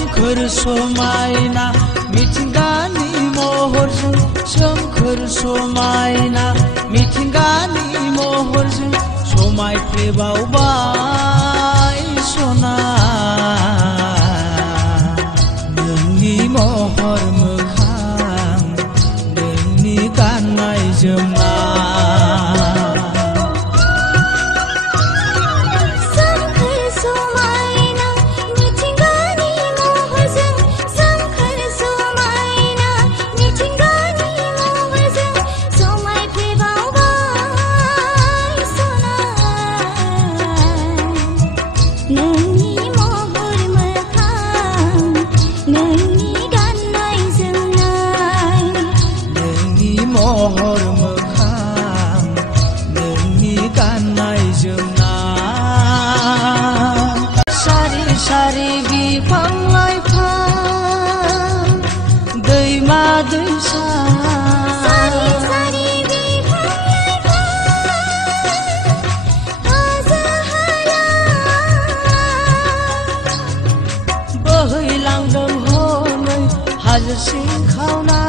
सोमखोर समायना मिथिंगानि महरजों सोमखोर समायना मिथिंगानि महरजों समायफ्लेबावबाय सना नोंनि महर मोखां नोंनि गाननाय जोमनाय महर मोखां नोंनि गाननाय जोमनाय सारि सारि बिफां लाइफां दैमा दैसा सारि सारि बिफां लाइफां हाजो हाला बोहैलांदों हनै हाजो सिंखावना